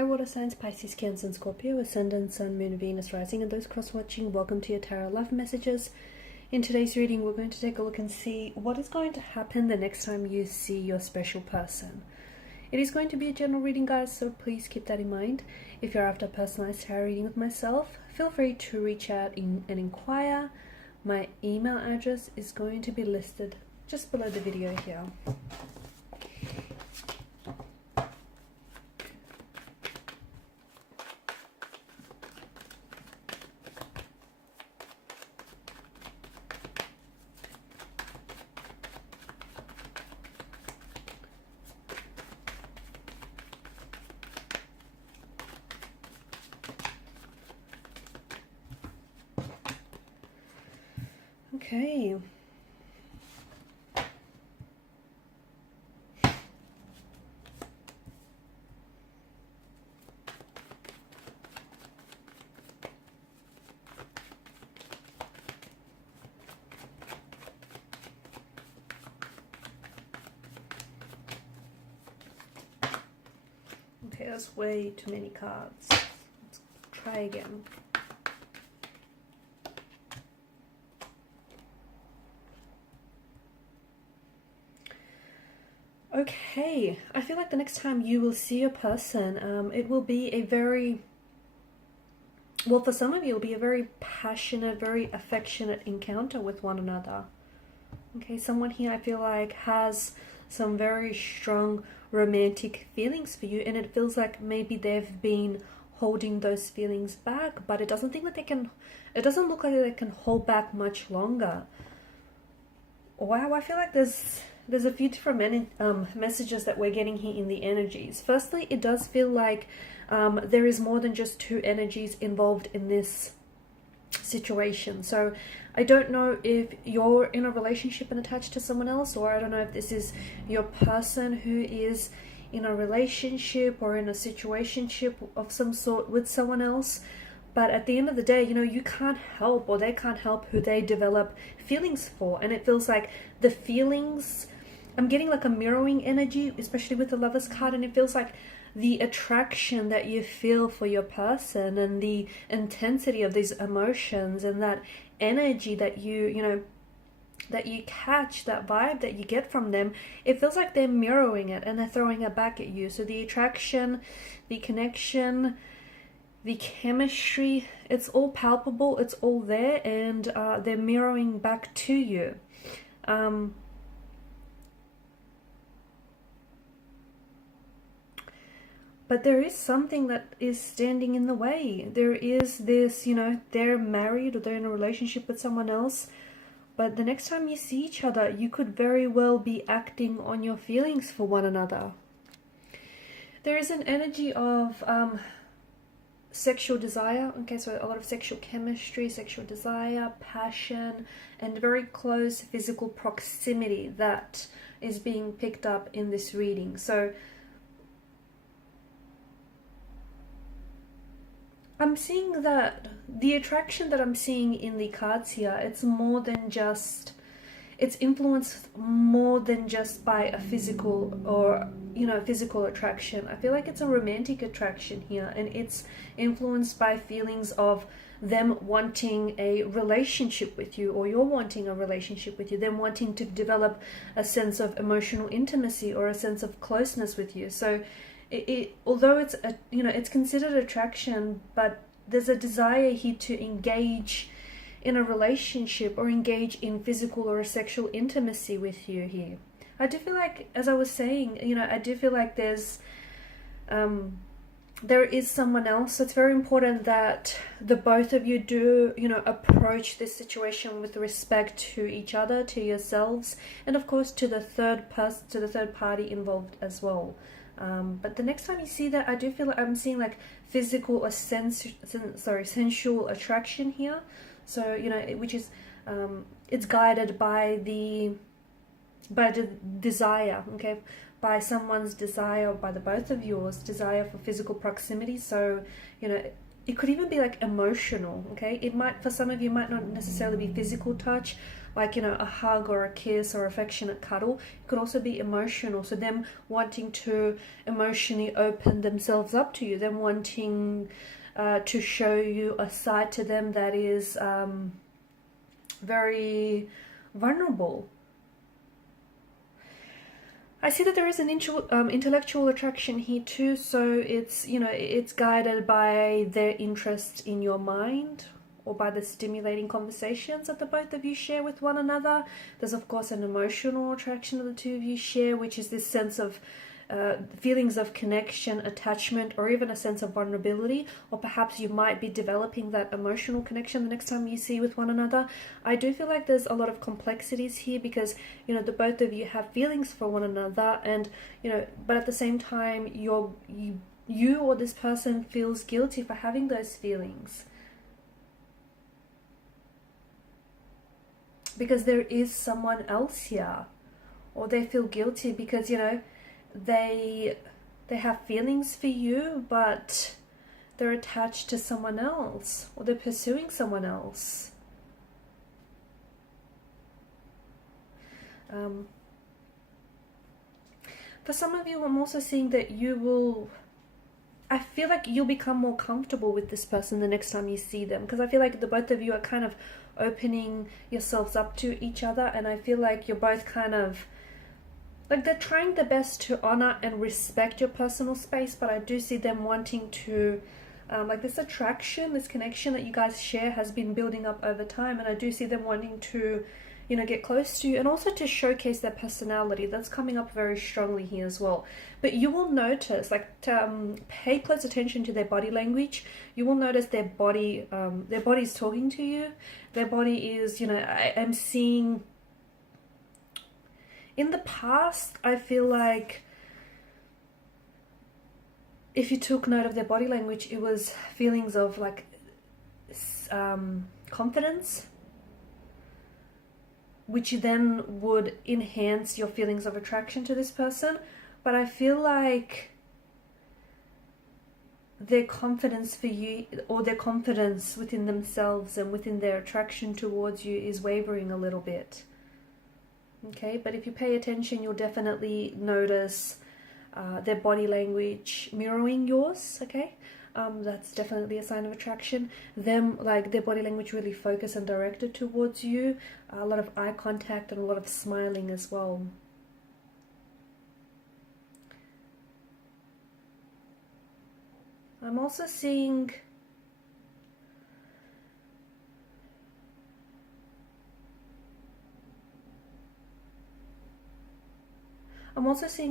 Hi water signs, Pisces, Cancer and Scorpio, Ascendant, Sun, Moon, Venus, Rising, and those cross-watching, welcome to your Tarot Love Messages. In today's reading, we're going to take a look and see what is going to happen the next time you see your special person. It is going to be a general reading, guys, so please keep that in mind. If you're after a personalized tarot reading with myself, feel free to reach out and inquire. My email address is going to be listed just below the video here. Okay. Okay, that's way too many cards. Let's try again. Okay, I feel like the next time you will see a person, it will be a very, well, for some of you, it'll be a very passionate, very affectionate encounter with one another. Okay, someone here I feel like has some very strong romantic feelings for you, and it feels like maybe they've been holding those feelings back, but it doesn't look like they can hold back much longer. Wow, I feel like there's a few different messages that we're getting here in the energies. Firstly, it does feel like there is more than just two energies involved in this situation. So I don't know if you're in a relationship and attached to someone else, or I don't know if this is your person who is in a relationship or in a situationship of some sort with someone else. But at the end of the day, you know, you can't help, or they can't help who they develop feelings for. And it feels like the feelings, I'm getting like a mirroring energy, especially with the Lovers card, and it feels like the attraction that you feel for your person and the intensity of these emotions and that energy that that you catch, that vibe that you get from them, it feels like they're mirroring it and they're throwing it back at you. So the attraction, the connection, the chemistry, it's all palpable, it's all there, and they're mirroring back to you. But there is something that is standing in the way. There is this, you know, they're married or they're in a relationship with someone else, but the next time you see each other, you could very well be acting on your feelings for one another. There is an energy of sexual desire. Okay, so a lot of sexual chemistry, sexual desire, passion, and very close physical proximity that is being picked up in this reading. So I'm seeing that the attraction that I'm seeing in the cards here, it's more than just, it's influenced more than just by a physical or, you know, physical attraction. I feel like it's a romantic attraction here, and it's influenced by feelings of them wanting a relationship with you, or you're wanting a relationship with you, them wanting to develop a sense of emotional intimacy or a sense of closeness with you. So although it's a, you know, it's considered attraction, but there's a desire here to engage in a relationship or engage in physical or sexual intimacy with you here. I do feel like, as I was saying, you know, I do feel like there is someone else. So it's very important that the both of you do, you know, approach this situation with respect to each other, to yourselves, and of course to the third person, to the third party involved as well. But the next time you see that, I do feel like I'm seeing like physical or sensual attraction here. So, you know, which is, it's guided by the desire, okay, by someone's desire, by the both of yours desire for physical proximity. So, you know, it could even be like emotional, okay? It might, for some of you, might not necessarily be physical touch, like, you know, a hug or a kiss or affectionate cuddle. It could also be emotional, so them wanting to emotionally open themselves up to you, them wanting to show you a side to them that is very vulnerable. I see that there is an intellectual attraction here too, so it's, you know, it's guided by their interest in your mind or by the stimulating conversations that the both of you share with one another. There's of course an emotional attraction that the two of you share, which is this sense of feelings of connection, attachment, or even a sense of vulnerability, or perhaps you might be developing that emotional connection the next time you see with one another. I do feel like there's a lot of complexities here because, you know, the both of you have feelings for one another, and, you know, but at the same time you or this person feels guilty for having those feelings, because there is someone else here, or they feel guilty because, you know, they have feelings for you, but they're attached to someone else, or they're pursuing someone else. For some of you, I'm also seeing that I feel like you'll become more comfortable with this person the next time you see them, because I feel like the both of you are kind of opening yourselves up to each other, and I feel like you're both kind of like, they're trying their best to honor and respect your personal space, but I do see them wanting to, like, this attraction, this connection that you guys share has been building up over time, and I do see them wanting to, you know, get close to you, and also to showcase their personality. That's coming up very strongly here as well. But you will notice, like, pay close attention to their body language. You will notice their body is talking to you. Their body is, you know, I am seeing, in the past, I feel like if you took note of their body language, it was feelings of like confidence, which then would enhance your feelings of attraction to this person. But I feel like their confidence for you, or their confidence within themselves and within their attraction towards you, is wavering a little bit. Okay, but if you pay attention, you'll definitely notice their body language mirroring yours, okay? That's definitely a sign of attraction. Them, like, their body language really focused and directed towards you. A lot of eye contact and a lot of smiling as well. I'm also seeing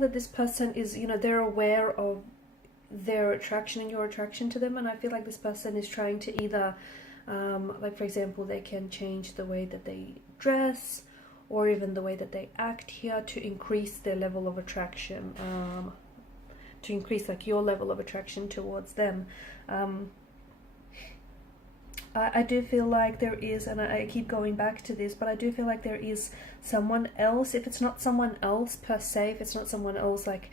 that this person is, you know, they're aware of their attraction and your attraction to them, and I feel like this person is trying to either, like, for example, they can change the way that they dress or even the way that they act here to increase their level of attraction, to increase, like, your level of attraction towards them. I do feel like there is, and I keep going back to this, but I do feel like there is someone else. If it's not someone else per se, if it's not someone else like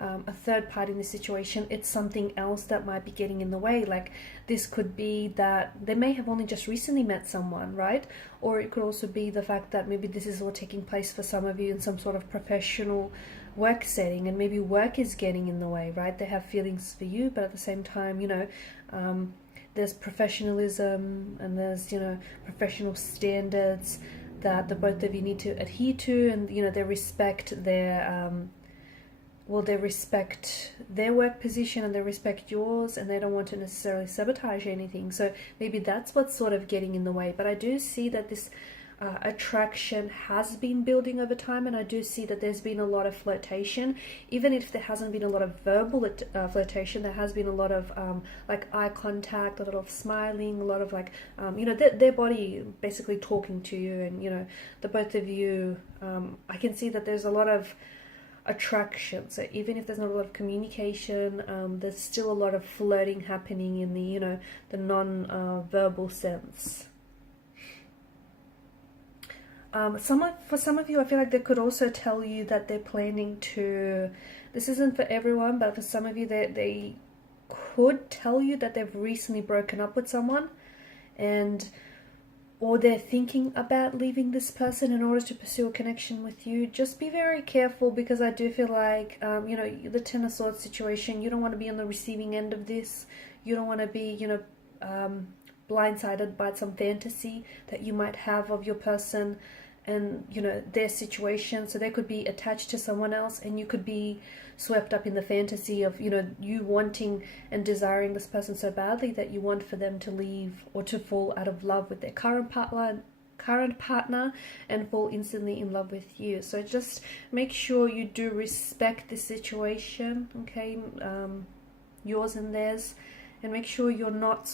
a third party in this situation, it's something else that might be getting in the way. Like, this could be that they may have only just recently met someone, right? Or it could also be the fact that maybe this is all taking place for some of you in some sort of professional work setting, and maybe work is getting in the way, right? They have feelings for you, but at the same time, you know, there's professionalism and there's, you know, professional standards that the both of you need to adhere to, and, you know, they respect their they respect their work position and they respect yours, and they don't want to necessarily sabotage anything. So maybe that's what's sort of getting in the way. But I do see that this attraction has been building over time, and I do see that there's been a lot of flirtation. Even if there hasn't been a lot of verbal flirtation, there has been a lot of like eye contact, a lot of smiling, a lot of like you know, their body basically talking to you, and, you know, the both of you, I can see that there's a lot of attraction. So even if there's not a lot of communication, there's still a lot of flirting happening in the, you know, the non-verbal sense. For some of you, I feel like they could also tell you that they're planning to, this isn't for everyone, but for some of you, they could tell you that they've recently broken up with someone, and or they're thinking about leaving this person in order to pursue a connection with you. Just be very careful, because I do feel like, you know, the Ten of Swords situation, you don't want to be on the receiving end of this. You don't want to be, you know, blindsided by some fantasy that you might have of your person and, you know, their situation. So they could be attached to someone else, and you could be swept up in the fantasy of, you know, you wanting and desiring this person so badly that you want for them to leave or to fall out of love with their current partner and fall instantly in love with you. So just make sure you do respect the situation, okay, yours and theirs, and make sure you're not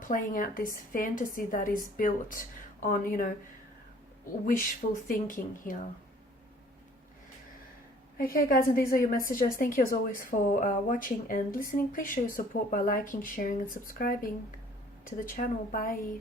playing out this fantasy that is built on, you know, wishful thinking here. Okay guys, and these are your messages. Thank you as always for watching and listening. Please show your support by liking, sharing and subscribing to the channel. Bye.